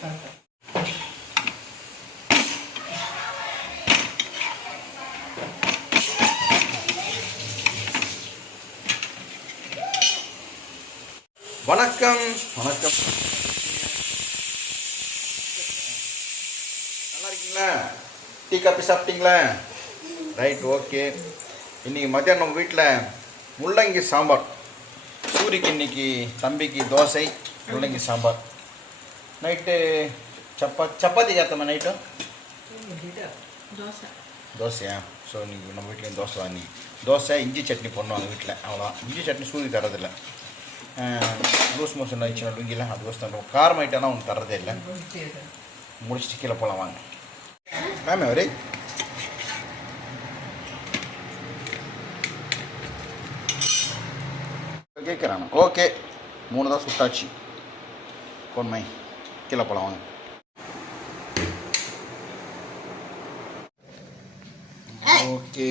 வணக்கம். வணக்கம். நல்லா இருக்கீங்களா டீ காப்பி சாப்பிட்டீங்களா? Right okay. இன்னைக்கு மத்தியானம் நம்ம வீட்டில் முள்ளங்கி சாம்பார். சூரிக்கு இன்னைக்கு தம்பிக்கு தோசை முள்ளங்கி சாம்பார். நைட்டு சப்பா சப்பாத்தி ஏற்றமா நைட்டும் தோசை தோசையா ஸோ இன்னைக்கு நம்ம வீட்லேயும் தோசை வாங்கி தோசை இஞ்சி சட்னி பண்ணுவாங்க வீட்டில் அவ்வளோதான் இஞ்சி சட்னி சூரி தரதில்ல லூஸ் மோஷன் ஆயிடுச்சுன்னா லுங்கில அதுக்கோசம் தான். காரம் ஐட்டம்னா ஒன்று தரதே இல்லை. முடிச்சுட்டு கீழே போகலாம் வாங்க. மேம் அவரே கேட்குறான் ஓகே மூணு தான் சுட்டாச்சு. பொன்மை கீழே போகலாம் வாங்க. ஓகே.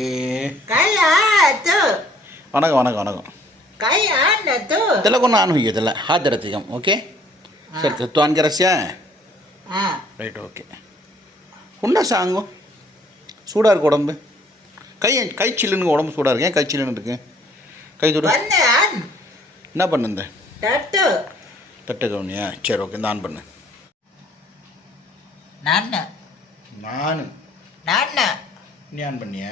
வணக்கம் வணக்கம் வணக்கம். తెలుగు నాన్ హుయ్యదల హాజరతిగం ఓకే సరే తత్వానికి రస్యా రైట్ ஓகே உண்டா சாங்கும் சூடாக இருக்கு உடம்பு. கை கை சில்லுன்னு உடம்பு சூடாக இருக்கேன் கை சில்லுன்னு இருக்கு? கை தொடு என்ன பண்ணுந்த தட்டு. தட்டு கவுனியா? சரி ஓகே இந்த ஆன் பண்ணு. நான் நான். நான் நீ ஆன் பண்ணிய?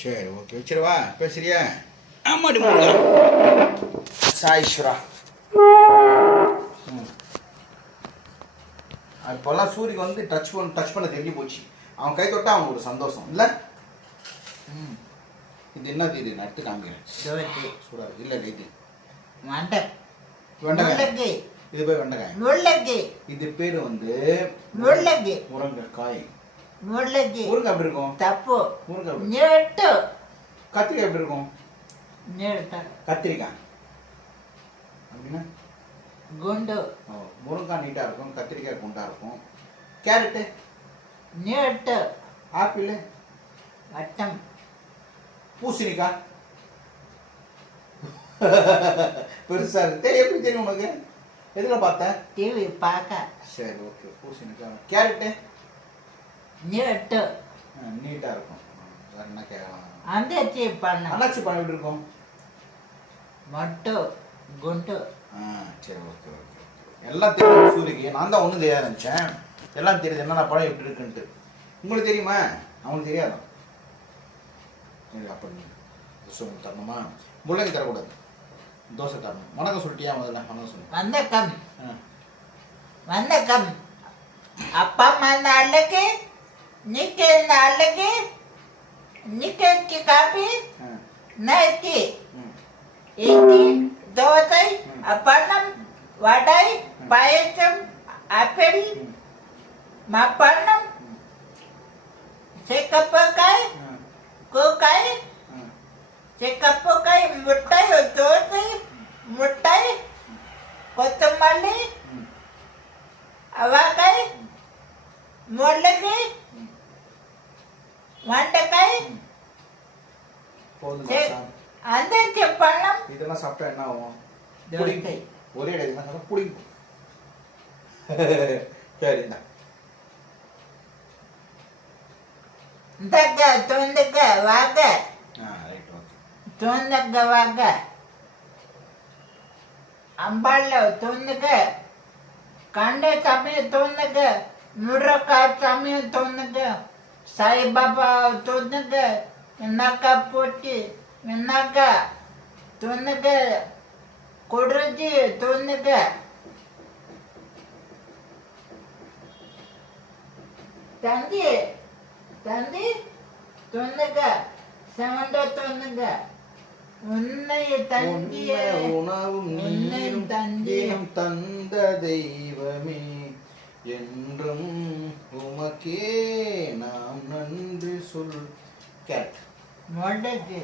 சரி ஓகே வச்சிருவா பேசுறியா? ஆமாடி முருகா. சாய்ஸ்வரா இப்போல்லாம் சூரியன் வந்து டச் பண்ண டச் பண்ண தெரிஞ்சு போச்சு. அவன் கை தொட்டா அவனுக்கு சந்தோஷம் இல்லை? இது என்னது இது நான் எடுத்து காமிக்கிறேன். சூடா இல்லை இது வெண்டை வெண்டை இது பேர் வெண்டைக்காய். முள்ளங்கி. இது பேர் வந்து முள்ளங்கி. முருங்கைக்காய். முள்ளங்கி. முருங்கை எப்படி இருக்கும்? தப்பு. முருங்கை நெட்டு. கத்திரிக்காய் எப்படி இருக்கும்? நெட்டு. கத்திரிக்காய். அப்படின்னா? குண்டு. முருங்காய் நீட்டாக இருக்கும் கத்திரிக்காய் குண்டாக இருக்கும். கேரட்டு. நீட்டு. ஆப்பிள். வட்டம். பூசணிக்காய். பெருசாக இருக்கு. எப்படி தெரியும் உனக்கு? எதுல பார்த்த? டிவி பார்க்க. சரி ஓகே பூசி பூசணிக்காய் கேரட்டு? நீட்டு நீட்டா இருக்கும். வேற என்ன கேரளா அந்த அச்சி பண்ண. அண்ணாச்சி பண்ணிட்டு இருக்கோம்? மட்டு குண்டு. ஆ சரி ஓகே ஓகே எல்லாம் தெரியும் சூரிக்கு. நான் தான் ஒன்றும் தெரியாது நினச்சேன் எல்லாம் தெரியுது என்னென்ன பழம் எப்படி இருக்குன்ட்டு. உங்களுக்கு தெரியுமா? அவனுக்கு தெரியாதான் அப்படி தரணுமா? முள்ளங்கி தரக்கூடாது. தோசை தரணும் வணக்கம் சொல்லிட்டியா முதல்ல? வணக்கம் சொல்லு. வந்தக்கம் ஆ. வந்தக்கம் அப்பா அம்மா நாளைக்கு நீக்கு நாளைக்கு நீக்கு காப்பி ஆ. நைட்டி ம். இட்லி தோசை அப்பளம் வடை பாயசம் ஆப்பிள் ம். மப்பளம் சிக்கப்பக்காய் ஆ கூக்காய் முட்டை கொத்தமல்லி ம் அவக்காய் முள்ளங்கி ம் வெண்டைக்காய் போதும் சரி. அந்த பழம் இதெல்லாம் சாப்பிட்டா என்ன ஆகும். புடிக்கும் ஒரே இடம் இதெல்லாம் சாப்பிட்டா புடிக்கும் சரி இந்தா தக்க தொந்தக்க வாக ஆ ரைட் தூண்டுங்கவாங்க அம்பாளில் தூண்டுக்கு கண்ட சாமியும் தூண்டுக்கு முருகார் சாமியும் தூண்டுக்கு சாய்பாபா தூண்டுக்கு விண்ணாக்கா போட்டி விண்ணாக்கா தூண்டுக்கு குருஜி தூண்டுக்கு தந்தி தந்தி தூண்டுக்கு செவண்ட தூண்டுங்க உன்னை தந்திய. உணவும் நீரும் தந்தியும் தந்த தெய்வமே. என்றும் உமக்கே நாம் நன்றி சொல். கேட். முடக்கு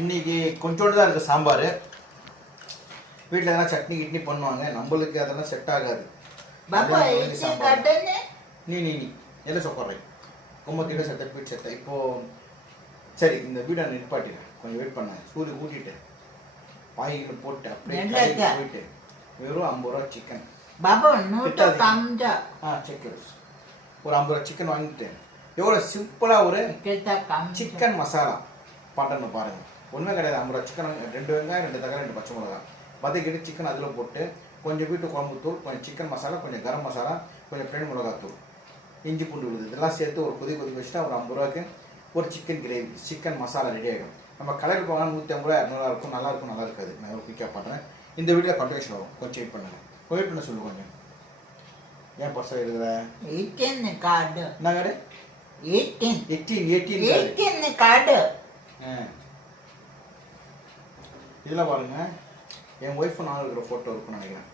இன்னைக்கு கொஞ்சோண்டு தான் இருக்குது சாம்பார். வீட்டில் எதனா சட்னி கிட்னி பண்ணுவாங்க. நம்மளுக்கு அதெல்லாம் செட் ஆகாது. நீ நீ நீ. எல்லாம் சொல்கிறேன் உமக்கிட்ட செத்த வீட்டு செத்த இப்போது சரி இந்த வீடை நிற்பாட்டிடுறேன் கொஞ்சம் வெயிட் பண்ண சூரிய ஊட்டிட்டு பாய்கிட்டு போட்டு அப்படியே போயிட்டு வெறும் ஐம்பது ரூபா சிக்கன் ஒரு ஐம்பது ரூபா சிக்கன் வாங்கிட்டு எவ்வளோ சிம்பிளாக ஒரு சிக்கன் மசாலா பண்ணுறேன்னு பாருங்க. ஒன்றுமே கிடையாது. ஐம்பது ரூபா சிக்கன் ரெண்டு வெங்காயம் ரெண்டு தக்காளி ரெண்டு பச்சை மிளகா வதக்கிட்டு சிக்கன் அதில் போட்டு கொஞ்சம் வீட்டு குழம்பு தூள் கொஞ்சம் சிக்கன் மசாலா கொஞ்சம் கரம் மசாலா கொஞ்சம் பிளேன் மிளகாய் தூள். இஞ்சி பூண்டு விழுது. இதெல்லாம் சேர்த்து ஒரு கொதி கொதி வச்சுட்டா ஒரு ஐம்பது ரூபாய்க்கு ஒரு chicken gravy chicken masala ready ஆகிடும் நம்ம கலர் போனால் நூற்றி ஐம்பது இரநூறுவா இருக்கும். நல்லா இருக்கும் நல்லா இருக்காது. நான் ஒரு பிக்கப் பண்ணுறேன் இந்த வீடியோ கண்டினியூஷன் வரும். கொஞ்சம் வெயிட் பண்ணுங்க. வெயிட் பண்ண சொல்லு கொஞ்சம். ஏன் பர்சா எழுதுற? எயிட்டீன் கார்டு என்ன கடை eighteen eighteen eighteen eighteen card இதில் பாருங்க. என் ஒய்ஃப் நான் இருக்கிற ஃபோட்டோ இருக்குன்னு நினைக்கிறேன்.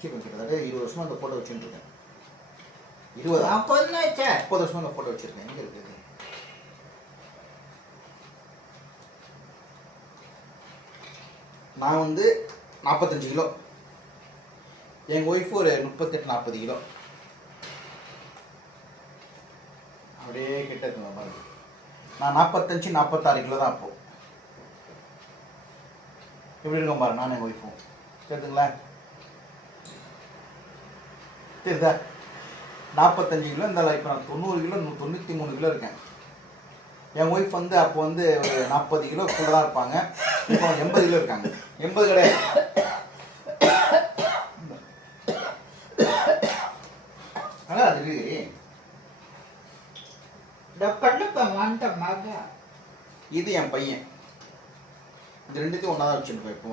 கிட்ட- கிட்டத்தட்ட இருபது வருஷமா அந்த ஃபோட்டோ வச்சுட்டு இருக்கேன் இருபதா. கொண்டு வச்ச முப்பது வருஷமா அந்த ஃபோட்டோ வச்சிருக்கேன். எங்க இருக்குது நான் வந்து நாற்பத்தஞ்சு கிலோ. எங்கள் ஒய்ஃப் ஒரு முப்பத்தெட்டு நாற்பது கிலோ. அப்படியே கிட்ட பாருங்க. நான் நாற்பத்தஞ்சு நாற்பத்தாறு கிலோ தான் அப்போ. எப்படி இருக்கோம் பாருங்க நான் எங்கள் ஒய்ஃபும் தெரியுதுங்களா தெரியுதா? நாற்பத்தஞ்சு கிலோ இந்த இப்போ நான் தொண்ணூறு கிலோ தொண்ணூற்றி மூணு கிலோ இருக்கேன். என் ஒய்ஃப் வந்து அப்போ வந்து ஒரு நாற்பது கிலோ கூட தான் இருப்பாங்க. இப்போ எண்பது கிலோ இருக்காங்க. எண்பது கிடையாது. அதான் அது இது என் பையன். இந்த ரெண்டுத்தையும் ஒன்றா தான் வச்சுருப்பேன் இப்போ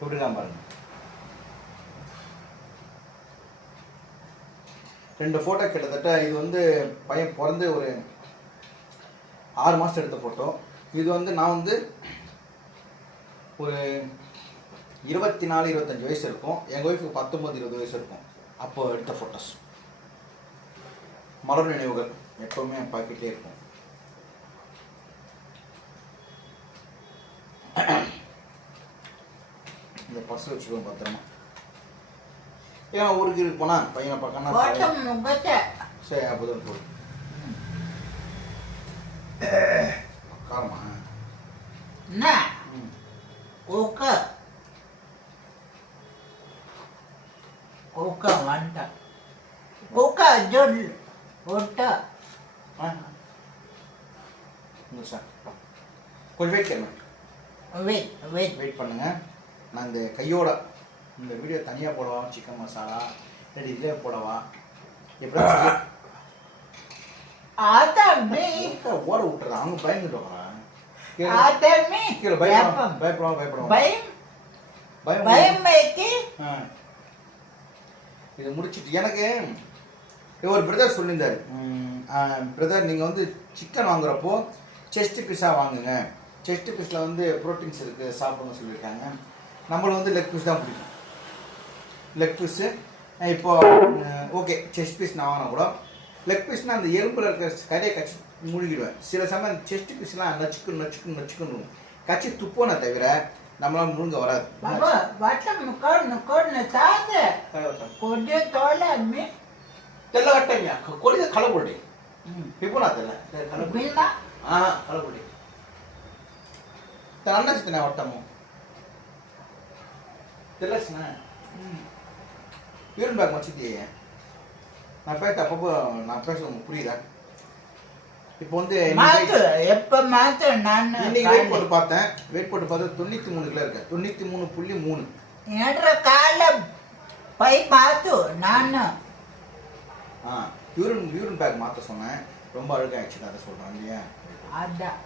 எப்படிதான் பாருங்க. ரெண்டு ஃபோட்டோ கிட்டத்தட்ட இது வந்து பையன் பிறந்து ஒரு ஆறு மாதம் எடுத்த ஃபோட்டோ இது வந்து நான் வந்து ஒரு இருபத்தி நாலு இருபத்தஞ்சி வயசு இருக்கும். எங்கள் ஒய்ஃபுக்கு பத்தொம்பது இருபது வயசு இருக்கும். அப்போ எடுத்த ஃபோட்டோஸ் மலர் நினைவுகள் எப்பவுமே என் பாக்கெட்லேயே இருக்கும். இந்த பர்ஸ் வச்சுக்கோங்க பத்திரமா. ஏன்னா ஊருக்கு இருக்கு போனா? பையனை பார்க்கணும் சரி அப்போதான் காரமா என்ன. குக்க குக்க வந்த குக்க ஜொல் சார் கொஞ்சம் வெயிட் கேளுங்க. வெயிட் வெயிட் வெயிட் பண்ணுங்க. நான் இந்த கையோட வீடியோ தனியாக போடவா? சிக்கன் மசாலா இல்லை இதிலே போடவா? எப்படி ஆதமி ஓட விட்டுறா. அவங்க பயந்துட்டு வரா ஆதமி கீழே பயப்படுவாங்க பயப்படுவாங்க பயப்படுவாங்க பயம். பயம் பயம். இது முடிச்சிட்டு எனக்கு ஒரு பிரதர் சொல்லியிருந்தாரு. பிரதர் நீங்கள் வந்து சிக்கன் வாங்குறப்போ செஸ்ட் பீஸாக வாங்குங்க. செஸ்ட் பீஸில் வந்து ப்ரோட்டீன்ஸ் இருக்குது சாப்பிடணும்னு சொல்லியிருக்காங்க. நம்மளும் வந்து லெக் பீஸ் தான் பிடிக்கும். லெக் பீஸு இப்போ ஓகே செஸ்ட் பீஸ் நான் வாங்கினா கூட லெக் பீஸ்னால் அந்த எலும்பில் இருக்கிற கரையை கச்சி மூழ்கிடுவேன் சில சமயம் செஸ்ட் பீஸ்லாம் நச்சுக்கு நச்சுக்கு நச்சுக்குன்னு கச்சி துப்போனே தவிர நம்மளால முழுங்க வராது பாபா வட்டம் கொண்டு கொண்டு தாங்க கொண்டு தோழமி తెల్లగట్టంగా కొడిద కలబొడి పిప్పునా తెల్ల కలబొడి బిల్లా కలబొడి తన అన్న చిన్న వట్టము తెల్లసిన யூரின் பேக் வச்சுட்டு நான் பேச அப்பப்போ நான் பேச உங்களுக்கு புரியுதா இப்போ வந்து மாத்து எப்ப மாத்து நான் இன்னைக்கு வெயிட் போட்டு பார்த்தேன். வெயிட் போட்டு பார்த்தா தொண்ணூற்றி மூணு கிலோ இருக்கேன் தொண்ணூற்றி மூணு புள்ளி மூணு. என்ற காலம்? பை மாத்து நான். ஆ யூரின் யூரின் பேக் மாற்ற சொன்னேன். ரொம்ப அழுகாயிடுச்சு அதை சொல்கிறேன் இல்லையா? அதான்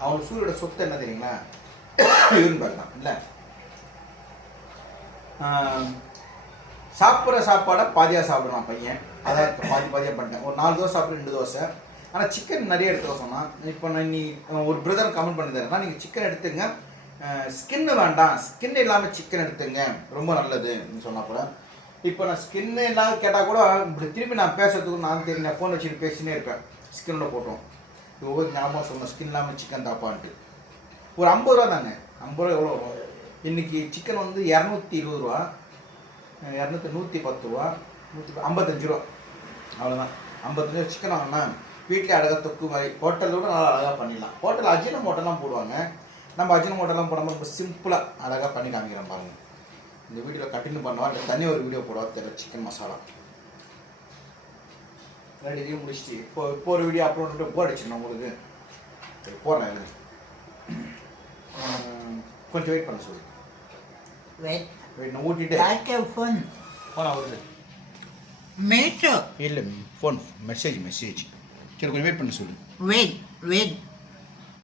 அவனுக்கு சூரியோட சொத்து என்ன தெரியுங்களா? யூரின் பேக் தான் இல்லை? சாப்பிட்ற சாப்பாடை பாதியாக சாப்பிடுவான் பையன். அதான் பாதி பாதியாக பண்ணிட்டேன். ஒரு நாலு தோசை சாப்பிட்டு ரெண்டு தோசை. ஆனால் சிக்கன் நிறைய எடுத்துக்க சொன்னான். இப்போ நான் நீ ஒரு பிரதர் கமெண்ட் பண்ணியிருந்தாருன்னா நீங்கள் சிக்கன் எடுத்துங்க. ஸ்கின்னு வேண்டாம். ஸ்கின் இல்லாமல் சிக்கன் எடுத்துங்க. ரொம்ப நல்லது சொன்னால் கூட. இப்போ நான் ஸ்கின்னு இல்லாத கேட்டால் கூட இப்படி திரும்பி நான் பேசுறதுக்கு நான் தெரியும் நான் ஃபோன் வச்சுட்டு பேசினே இருப்பேன். ஸ்கின்னில் போட்டோம். ஒவ்வொரு ஞாபகம் சொன்னேன் ஸ்கின் இல்லாமல் சிக்கன் தாப்பான்ட்டு. ஒரு ஐம்பது ரூபா தாங்க. ஐம்பது ரூபா எவ்வளோ வரும் இன்றைக்கி சிக்கன் வந்து இரநூத்தி இருபது ரூபா. இரநூத்தி நூற்றி பத்து ரூபா நூற்றி ஐம்பத்தஞ்சு ரூபா. அவ்வளோதான் ஐம்பத்தஞ்சு ரூபா சிக்கன் வாங்கினா வீட்டில் அழகாக தொக்கு மாதிரி ஹோட்டலில் கூட நல்லா அழகாக பண்ணிடலாம். ஹோட்டல் அஜினம் ஹோட்டல்லாம் போடுவாங்க. நம்ம அஜின மோட்டெல்லாம் போடாமல் ரொம்ப சிம்பிளாக அழகாக பண்ணி காமிக்கிறேன் பாருங்க. இந்த வீடியோவில் கண்டினியூ பண்ணுவா இல்லை தனி ஒரு வீடியோ போடுவா தெரியல சிக்கன் மசாலா ரெண்டு இதையும் முடிச்சுட்டு இப்போ இப்போ ஒரு வீடியோ அப்லோட் பண்ணிட்டு போர் அடிச்சிடணும் உங்களுக்கு. சரி போடுறேன் கொஞ்சம் வெயிட் பண்ண சொல்லு. வெயிட் வெயிட் நான் ஊட்டிட்டு. தாக்கே ஃபோன் போனா வருது மீட்டு இல்லை ஃபோன் மெசேஜ் மெசேஜ் சரி கொஞ்சம் வெயிட் பண்ண சொல்லு. Wait wait